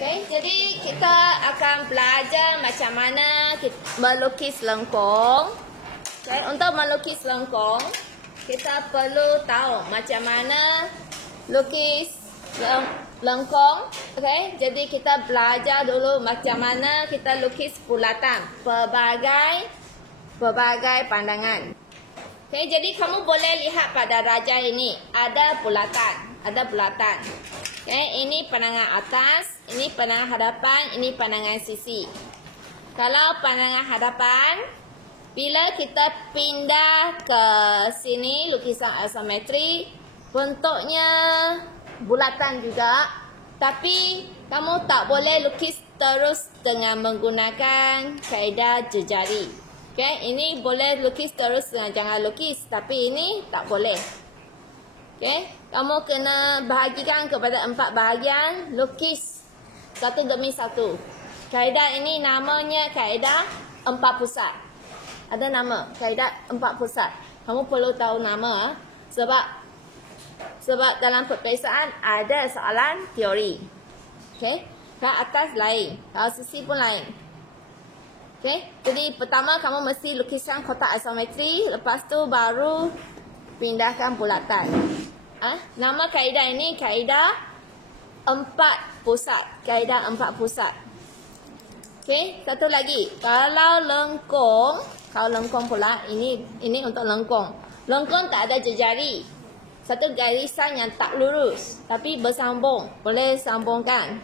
Okay, jadi kita akan belajar macam mana melukis lengkung. Okay, untuk melukis lengkung, kita perlu tahu macam mana lukis lengkung. Okay, jadi kita belajar dulu macam mana kita lukis bulatan, pelbagai pandangan. Okay, jadi kamu boleh lihat pada raja ini ada bulatan, Okay, ini pandangan atas, ini pandangan hadapan, ini pandangan sisi. Kalau pandangan hadapan, bila kita pindah ke sini lukisan isometri, bentuknya bulatan juga, tapi kamu tak boleh lukis terus dengan menggunakan kaedah jejari. Okay, ini boleh lukis terus dengan jangan lukis, tapi ini tak boleh. Okay, kamu kena bahagikan kepada 4 bahagian, lukis satu demi satu. Kaedah ini namanya kaedah 4 pusat. Ada nama, kaedah 4 pusat. Kamu perlu tahu nama, sebab dalam peperiksaan ada soalan teori. Okay, ke atas lain, kalau sisi pun lain. Okay, jadi pertama kamu mesti lukiskan kotak isometri, lepas tu baru pindahkan bulatan. Nama kaedah ini kaedah 4 pusat. Kaedah 4 pusat. Okey, satu lagi. Kalau lengkung pula, ini untuk lengkung. Lengkung tak ada jejari. Satu garisan yang tak lurus, tapi bersambung. Boleh sambungkan.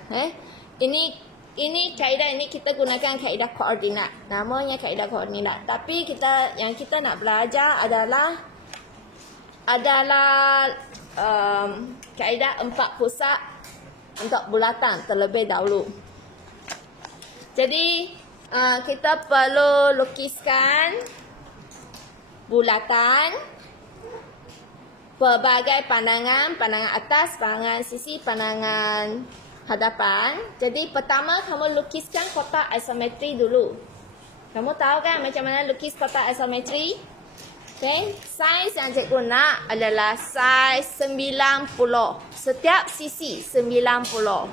Ini kaedah ini kita gunakan kaedah koordinat. Namanya kaedah koordinat. Tapi yang kita nak belajar adalah kaedah 4 pusat untuk bulatan terlebih dahulu. Jadi kita perlu lukiskan bulatan, pelbagai pandangan, pandangan atas, pandangan sisi, pandangan hadapan. Jadi pertama kamu lukiskan kotak isometri dulu. Kamu tahu kan macam mana lukis kotak isometri? Okay, saiz yang cikgu nak adalah saiz 90. Setiap sisi 90.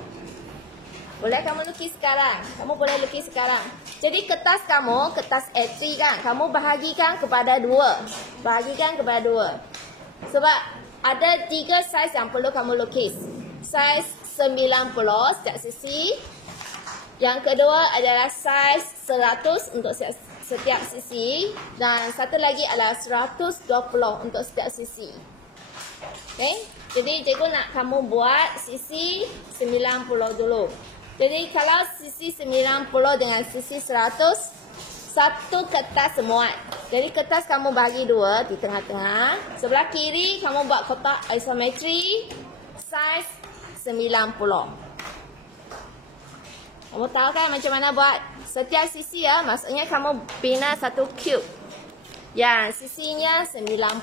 Boleh kamu lukis sekarang. Kamu boleh lukis sekarang. Jadi kertas kamu, kertas A3 kan, kamu bahagikan kepada 2. Bahagikan kepada 2. Sebab ada 3 saiz yang perlu kamu lukis. Saiz 90 setiap sisi. Yang kedua adalah saiz 100 untuk setiap sisi, dan satu lagi adalah 120 untuk setiap sisi. Okay, jadi cikgu nak kamu buat sisi 90 dulu. Jadi kalau sisi 90 dengan sisi 100, satu kertas muat. Jadi kertas kamu bagi 2 di tengah-tengah. Sebelah kiri kamu buat kotak isometri saiz 90. Kamu tahu kan macam mana buat setiap sisi ya? Maksudnya kamu bina satu cube yang sisinya 90.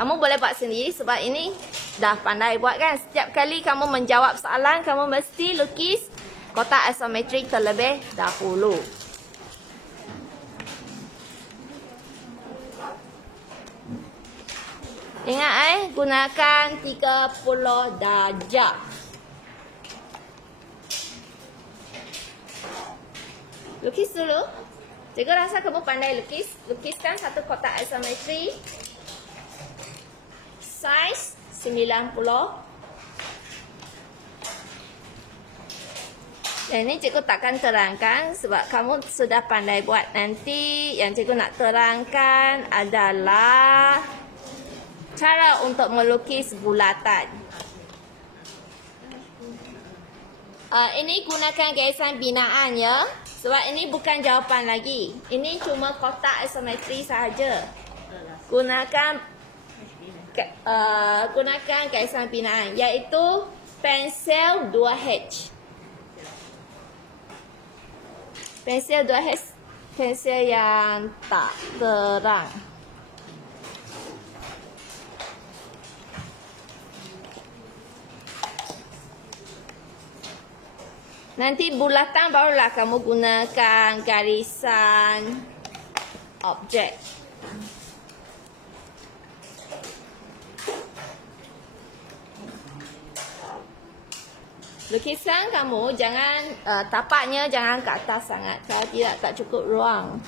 Kamu boleh buat sendiri sebab ini dah pandai buat kan. Setiap kali kamu menjawab soalan, kamu mesti lukis kotak isometrik terlebih dahulu. Ingat gunakan 30 darjah. Lukis dulu. Cikgu rasa kamu pandai lukis. Lukiskan satu kotak isometri. Saiz 90. Dan ini cikgu takkan terangkan sebab kamu sudah pandai buat. Nanti yang cikgu nak terangkan adalah cara untuk melukis bulatan. Ini gunakan garisan binaan ya. Sebab ini bukan jawapan lagi. Ini cuma kotak isometri sahaja. Gunakan garisan binaan, iaitu pensel 2H. Pensel 2H, pensel yang tak terang. Nanti bulatan barulah kamu gunakan garisan objek. Lukisan kamu jangan tapaknya jangan ke atas sangat. Kalau tidak tak cukup ruang.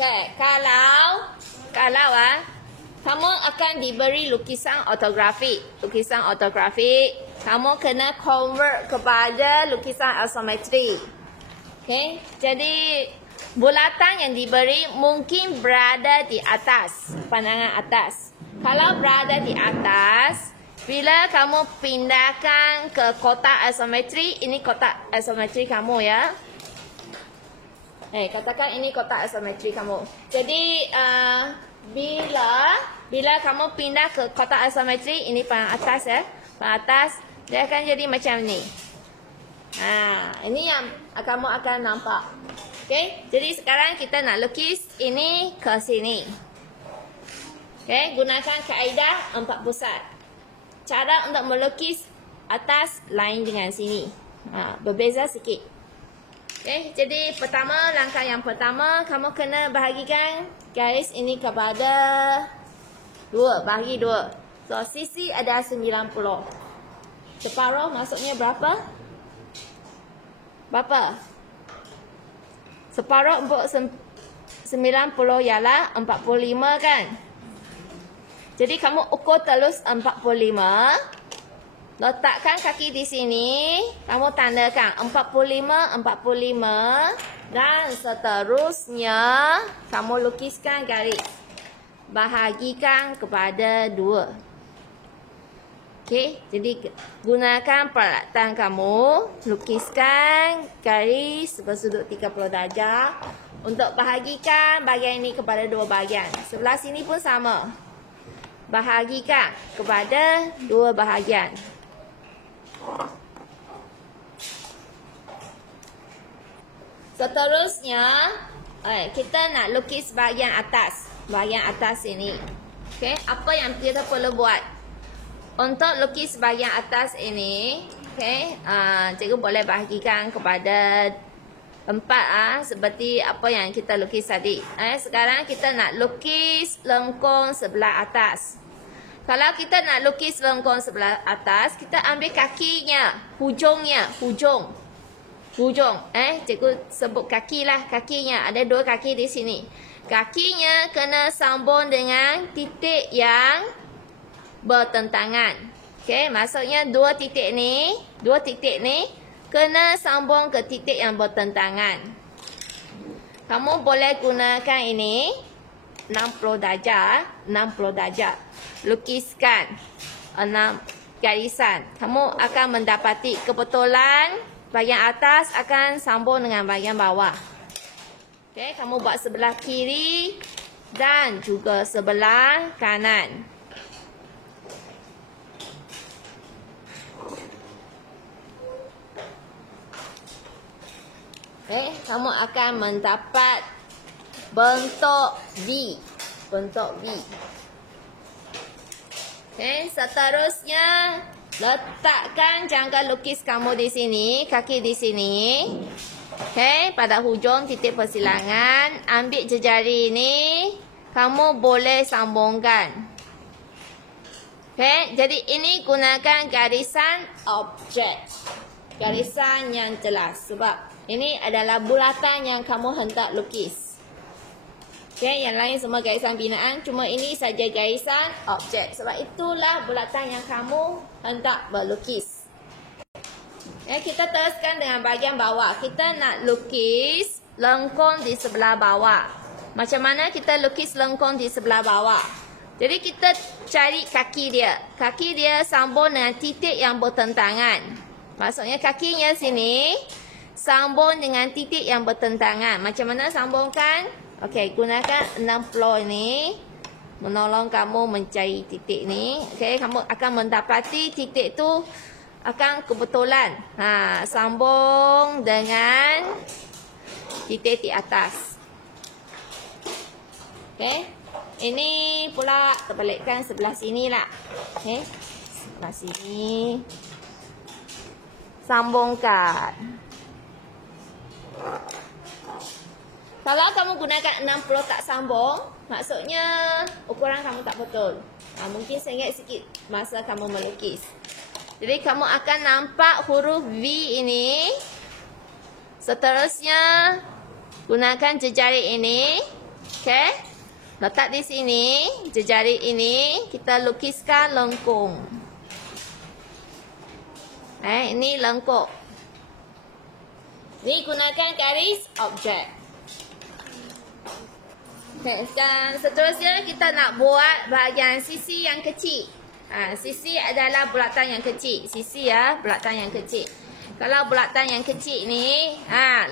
Okay, kalau kamu akan diberi lukisan ortografik. Lukisan ortografik, kamu kena convert kepada lukisan isometri. Okay, jadi bulatan yang diberi mungkin berada di atas, pandangan atas. Kalau berada di atas, bila kamu pindahkan ke kotak isometri, ini kotak isometri kamu ya. Katakan ini kotak isometri kamu. Jadi bila kamu pindah ke kotak isometri, ini pandangan atas ya. Pandangan atas, dia akan jadi macam ni. Ini yang kamu akan nampak. Okay, jadi sekarang kita nak lukis ini ke sini. Okay, gunakan kaedah 4 pusat. Cara untuk melukis atas lain dengan sini. Berbeza sikit. Okay, jadi langkah yang pertama, kamu kena bahagikan garis ini kepada 2, bahagi 2. So, sisi ada 90. Separuh maksudnya berapa? Berapa? Separuh untuk 90 ialah 45 kan? Jadi, kamu ukur telus 45. Letakkan kaki di sini, kamu tandakan 45, 45 dan seterusnya kamu lukiskan garis. Bahagikan kepada 2. Okey, jadi gunakan peralatan kamu, lukiskan garis bersudut 30 darjah untuk bahagikan bahagian ini kepada 2 bahagian. Sebelah sini pun sama. Bahagikan kepada 2 bahagian. Seterusnya, kita nak lukis bahagian atas. Bahagian atas ini. Okay, apa yang kita perlu buat? Untuk lukis bahagian atas ini, okay, cikgu boleh bahagikan kepada 4 seperti apa yang kita lukis tadi. Sekarang kita nak lukis lengkung sebelah atas. Kalau kita nak lukis lengkung sebelah atas, kita ambil kakinya, hujungnya, hujung. Cikgu sebut kaki lah, kakinya. Ada 2 kaki di sini. Kakinya kena sambung dengan titik yang bertentangan. Okey, maksudnya 2 titik ni kena sambung ke titik yang bertentangan. Kamu boleh gunakan ini 60 darjah. Lukiskan 6 garisan. Kamu akan mendapati kebetulan bahagian atas akan sambung dengan bahagian bawah. Okey, kamu buat sebelah kiri dan juga sebelah kanan. Okey, kamu akan mendapat bentuk V. Okay, seterusnya letakkan jangka lukis kamu di sini, kaki di sini. Okay, pada hujung titik persilangan, ambil jejari ini, kamu boleh sambungkan. Okay, jadi ini gunakan garisan objek. Garisan yang jelas, sebab ini adalah bulatan yang kamu hendak lukis. Okay, yang lain semua garisan binaan, cuma ini saja garisan objek. Sebab itulah bulatan yang kamu hendak berlukis. Okay, kita teruskan dengan bahagian bawah. Kita nak lukis lengkung di sebelah bawah. Macam mana kita lukis lengkung di sebelah bawah? Jadi kita cari kaki dia. Kaki dia sambung dengan titik yang bertentangan. Maksudnya kakinya sini sambung dengan titik yang bertentangan. Macam mana sambungkan? Okey, gunakan 60 ini. menolong kamu mencari titik ni. Okey, kamu akan mendapati titik tu akan kebetulan. Sambung dengan titik di atas. Okey. Ini pula terbalikkan sebelah sini lah. Okey. Sebelah sini. Sambungkan. Kalau kamu gunakan 60 tak sambung, maksudnya ukuran kamu tak betul. Mungkin sengit sikit masa kamu melukis. Jadi kamu akan nampak huruf V ini. Seterusnya gunakan jejari ini. Okey. Letak di sini, jejari ini kita lukiskan lengkung. Ini lengkung. Ini gunakan garis objek. Okay, dan seterusnya kita nak buat bahagian sisi yang kecil. Sisi adalah bulatan yang kecil. Sisi ya, bulatan yang kecil. Kalau bulatan yang kecil ni,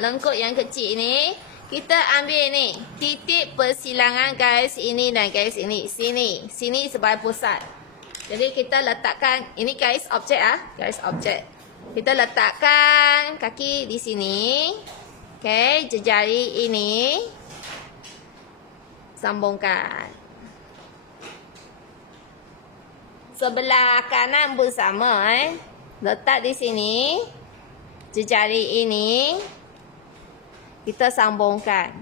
lengkung yang kecil ni, kita ambil ni, titik persilangan garis ini dan garis ini. Sini sebagai pusat. Jadi kita letakkan, ini garis objek garis objek. Kita letakkan kaki di sini. Okey, jejari ini sambungkan. Sebelah kanan pun sama Letak di sini. Jejari ini kita sambungkan.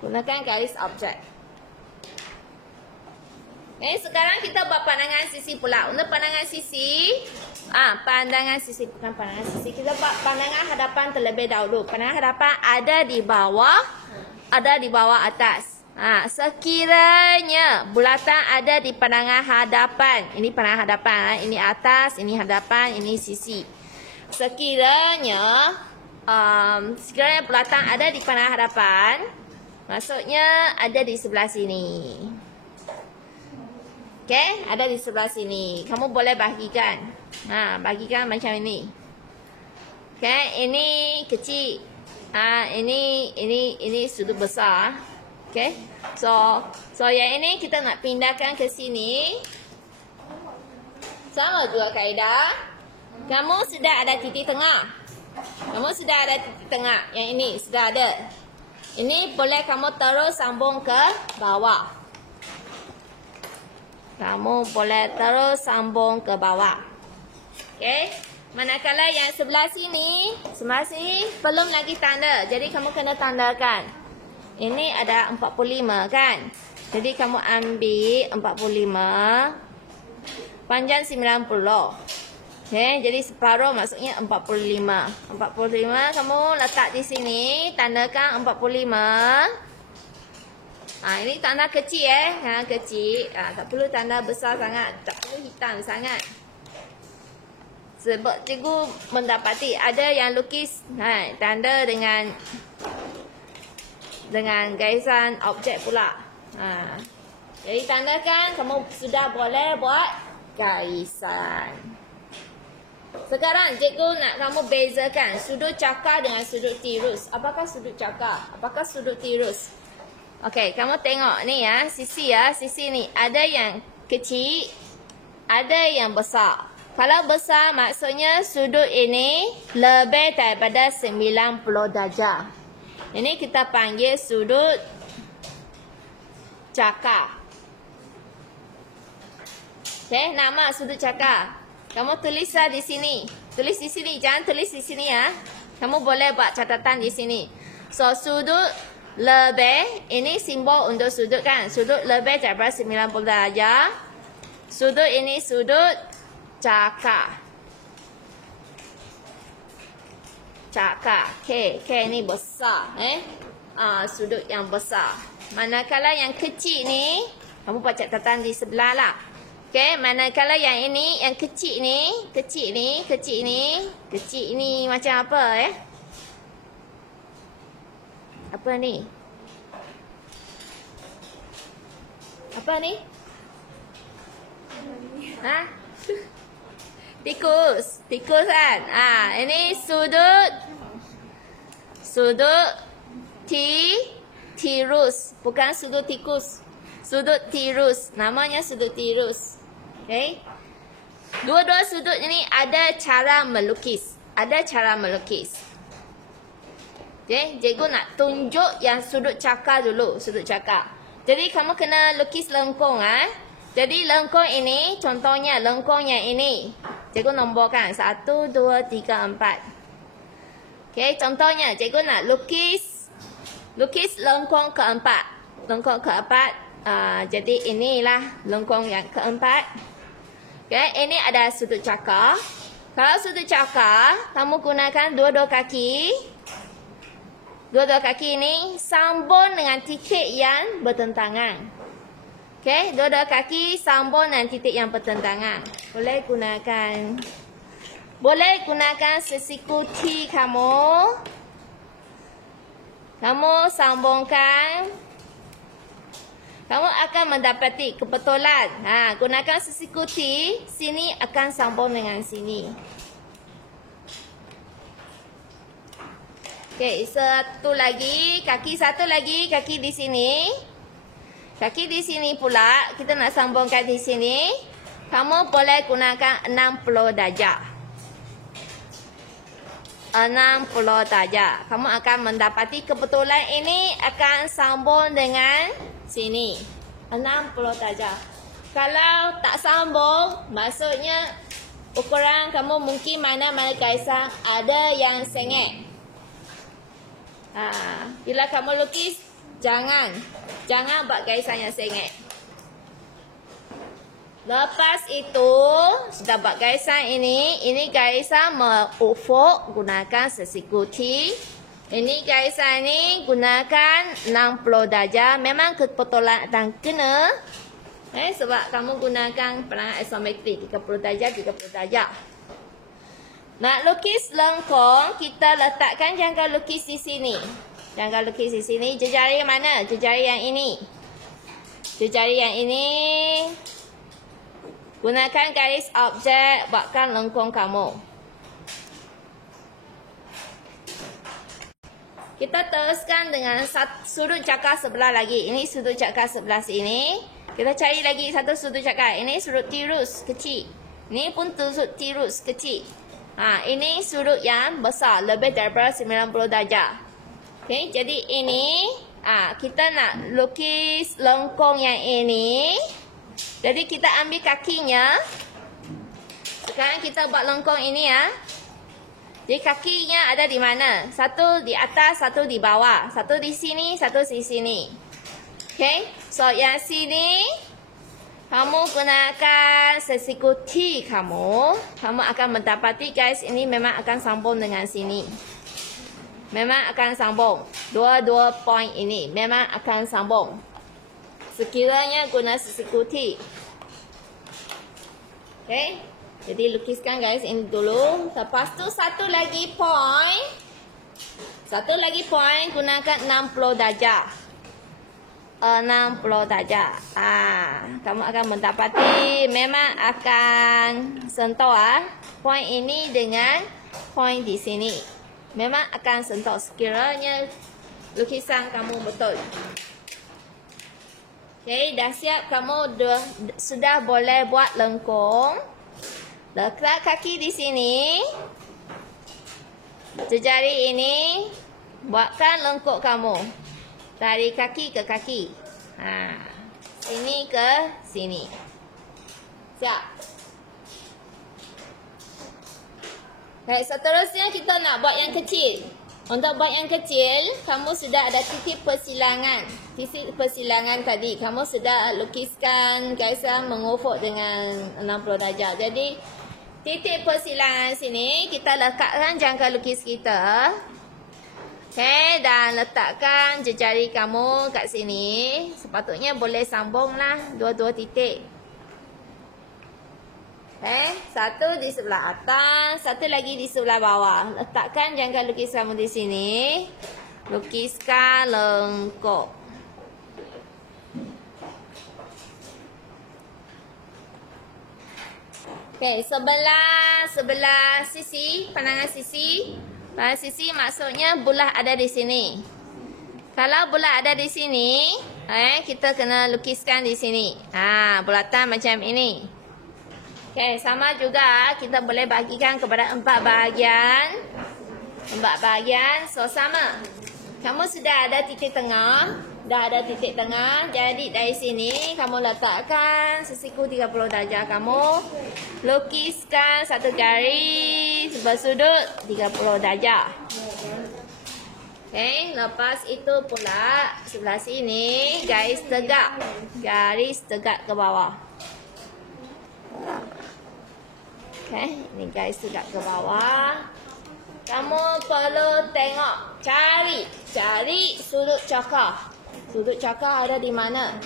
Gunakan garis objek. Sekarang kita buat pandangan sisi pula. Untuk pandangan sisi, pandangan sisi bukan pandangan sisi. Kita buat pandangan hadapan terlebih dahulu. Pandangan hadapan ada di bawah atas. Sekiranya bulatan ada di pandangan hadapan. Ini pandangan hadapan. Ini atas, ini hadapan, ini sisi. Sekiranya bulatan ada di pandangan hadapan, maksudnya ada di sebelah sini. Okey, ada di sebelah sini. Kamu boleh bahagikan. Bahagikan macam ini. Okey, ini kecil. Ini sudut besar. Okey. So yang ini kita nak pindahkan ke sini. Sama juga kaedah. Kamu sudah ada titik tengah. Yang ini sudah ada. Ini boleh kamu terus sambung ke bawah. Okey. Manakala yang sebelah sini belum lagi tanda. Jadi kamu kena tandakan. Ini ada 45 kan? Jadi kamu ambil 45. Panjang 90. Okey, jadi separuh maksudnya 45. 45 kamu letak di sini, tandakan 45. Ini tanda kecil kecil. Tak perlu tanda besar sangat, tak perlu hitam sangat. Sebab cikgu mendapati ada yang lukis tanda dengan garisan objek pula. Jadi tandakan, kamu sudah boleh buat garisan. Sekarang cikgu nak kamu bezakan sudut cakar dengan sudut tirus. Apakah sudut cakar? Apakah sudut tirus? Okey, kamu tengok ni sisi ni ada yang kecil, ada yang besar. Kalau besar maksudnya sudut ini lebih daripada 90 darjah. Ini kita panggil sudut cakar. Okey, nama sudut cakar. Kamu tulislah di sini. Tulis di sini, jangan tulis di sini Kamu boleh buat catatan di sini. So sudut lebih, ini simbol untuk sudut kan. Sudut lebih daripada 90 darjah. Sudut ini sudut cakar. Okey, ini besar sudut yang besar. Manakala yang kecil ni, kamu buat catatan di sebelah lah. Okey, manakala yang ini, yang kecil ni macam apa Apa ni? Tikus. Tikus kan? Ini sudut tirus. Bukan sudut tikus. Sudut tirus. Namanya sudut tirus. Okay. Dua-dua sudut ini ada cara melukis. Ada cara melukis. Okay. Cikgu nak tunjuk yang sudut cakar dulu. Sudut cakar. Jadi kamu kena lukis lengkung. Jadi lengkung ini, contohnya lengkung yang ini. Cikgu nomborkan. 1, 2, 3, 4. Okay. Contohnya cikgu nak lukis lengkung keempat. Lengkung keempat. Jadi inilah lengkung yang keempat. Okay. Ini ada sudut cakar. Kalau sudut cakar, kamu gunakan dua-dua kaki. Dua-dua kaki ini sambung dengan titik yang bertentangan. Okay, dua-dua kaki sambung dengan titik yang bertentangan. Boleh gunakan sesiku T kamu. Kamu sambungkan. Kamu akan mendapati kebetulan. Gunakan sesiku T, sini akan sambung dengan sini. Okay, satu lagi kaki di sini. Kaki di sini pula, kita nak sambungkan di sini. Kamu boleh gunakan 60 darjah. 60 darjah. Kamu akan mendapati kebetulan ini akan sambung dengan sini. 60 darjah. Kalau tak sambung, maksudnya ukuran kamu mungkin mana-mana kaisar ada yang sengit. Bila kamu lukis, jangan buat garisan yang sengit. Lepas itu, sudah buat garisan ini garisan mengufuk, gunakan sesiku T. Ini garisan ini gunakan 60 darjah. Memang kebetulan akan kena. Sebab kamu gunakan perangai isometrik 30 darjah, 30 darjah. Nak lukis lengkung, kita letakkan jangka lukis di sini. Jangka lukis di sini. Jejari mana? Jejari yang ini. Jejari yang ini. Gunakan garis objek, buatkan lengkung kamu. Kita teruskan dengan sudut cakar sebelah lagi. Ini sudut cakar sebelah sini. Kita cari lagi satu sudut cakar. Ini sudut tirus kecil. Ini pun sudut tirus kecil. Ini sudut yang besar, lebih daripada 90 darjah. Okay, jadi ini kita nak lukis lengkung yang ini. Jadi kita ambil kakinya. Sekarang kita buat lengkung ini Jadi kakinya ada di mana? Satu di atas, satu di bawah. Satu di sini, satu di sini. Okay, so yang sini kamu gunakan sesiku T kamu akan mendapati guys, ini memang akan sambung dengan sini. Memang akan sambung. Dua-dua point ini memang akan sambung. Sekiranya guna sesiku T. Okay, jadi lukiskan guys ini dulu. Lepas tu satu lagi point. Gunakan 60 darjah. 60 darjah. Kamu akan mendapati memang akan sentuh point ini dengan point di sini. Memang akan sentuh sekiranya lukisan kamu betul. Okay, dah siap, kamu sudah boleh buat lengkung. Letak kaki di sini. Jejari ini, buatkan lengkung kamu. Dari kaki ke kaki. Sini ke sini. Siap. Baik, seterusnya kita nak buat yang kecil. Untuk buat yang kecil, kamu sudah ada titik persilangan. Titik persilangan tadi, kamu sudah lukiskan garisan mengufuk dengan 60 darjah. Jadi, titik persilangan sini, kita letakkan jangka lukis kita. Okay, dan letakkan jejari kamu kat sini. Sepatutnya boleh sambunglah dua-dua titik. Okay, satu di sebelah atas, satu lagi di sebelah bawah. Letakkan jangka lukis kamu di sini. Lukiskan lengkung. Okay, sebelah sebelah sisi, pandangan sisi. Pandangan sisi maksudnya bulat ada di sini. Kalau bulat ada di sini, kita kena lukiskan di sini. Bulatan macam ini. Okey, sama juga kita boleh bagikan kepada 4 bahagian. 4 bahagian, so sama. Kamu sudah ada titik tengah. Dah ada titik tengah. Jadi dari sini kamu letakkan sesiku 30 darjah kamu. Lukiskan satu garis bersudut 30 darjah. Okey, lepas itu pula sebelah sini garis tegak. Garis tegak ke bawah. Okey, ini garis tegak ke bawah. Kamu perlu tengok, cari sudut cakar. Sudut cakar ada di mana?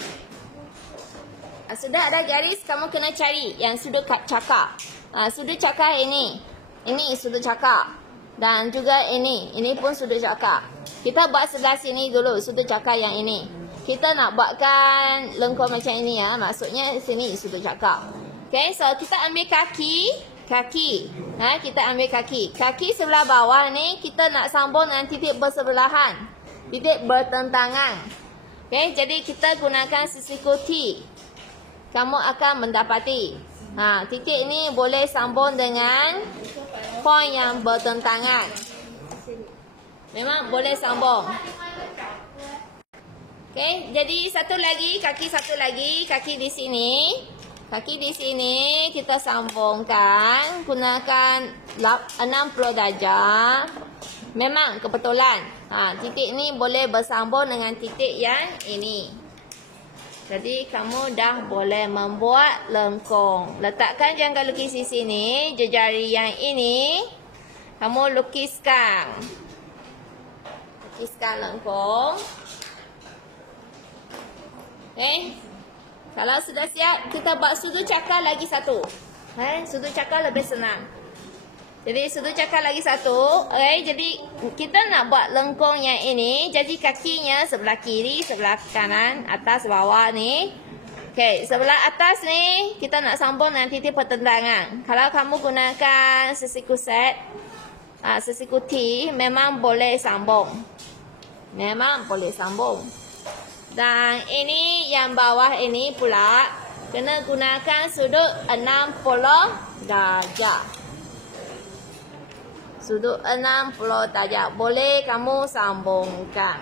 Sudah ada garis, kamu kena cari yang sudut cakar. Sudut cakar ini. Ini sudut cakar. Dan juga ini. Ini pun sudut cakar. Kita buat sebelah sini dulu, sudut cakar yang ini. Kita nak buatkan lengkung macam ini ya. Maksudnya sini sudut cakar. Okay, so kita ambil kaki. Kita ambil kaki. Kaki sebelah bawah ni kita nak sambung dengan titik bersebelahan. Titik bertentangan. Okay, jadi kita gunakan sesiku T. Kamu akan mendapati. Titik ni boleh sambung dengan poin yang bertentangan. Memang boleh sambung. Okay, jadi kaki di sini. Kaki di sini kita sambungkan. Gunakan 60 darjah. Memang kebetulan. Titik ni boleh bersambung dengan titik yang ini. Jadi kamu dah boleh membuat lengkung. Letakkan jangka lukis di sini. Jejari yang ini. Kamu lukiskan. Lukiskan lengkung. Okay. Kalau sudah siap, kita buat sudut cakar lagi satu. Sudut cakar lebih senang. Jadi sudut cakar lagi satu. Jadi kita nak buat lengkung yang ini. Jadi kakinya sebelah kiri, sebelah kanan, atas, bawah ni. Sebelah atas ni kita nak sambung dengan titik pertentangan. Kalau kamu gunakan sesiku set, sesiku T, memang boleh sambung. Memang boleh sambung. Dan ini yang bawah ini pula kena gunakan sudut 60 darjah. Sudut 60 darjah. Boleh kamu sambungkan.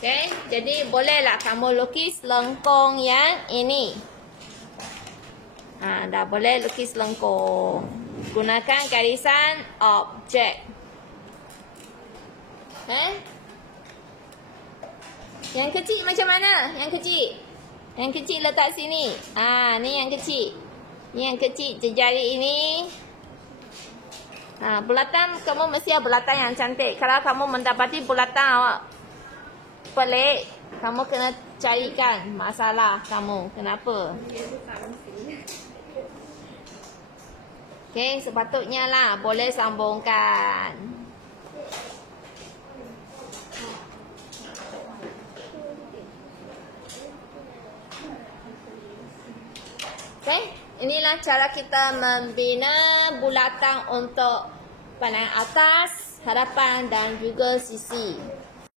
Okey, jadi bolehlah kamu lukis lengkung yang ini. Dah boleh lukis lengkung. Gunakan garisan objek. Yang kecil macam mana? Yang kecil. Yang kecil letak sini. Ni yang kecil. Ni yang kecil jejari ini. Bulatan kamu mesti ada bulatan yang cantik. Kalau kamu mendapati bulatan awak pelik, kamu kena carikan masalah kamu. Kenapa? Okey, sepatutnya lah boleh sambungkan. Okay, inilah cara kita membina bulatan untuk pandangan atas, hadapan dan juga sisi.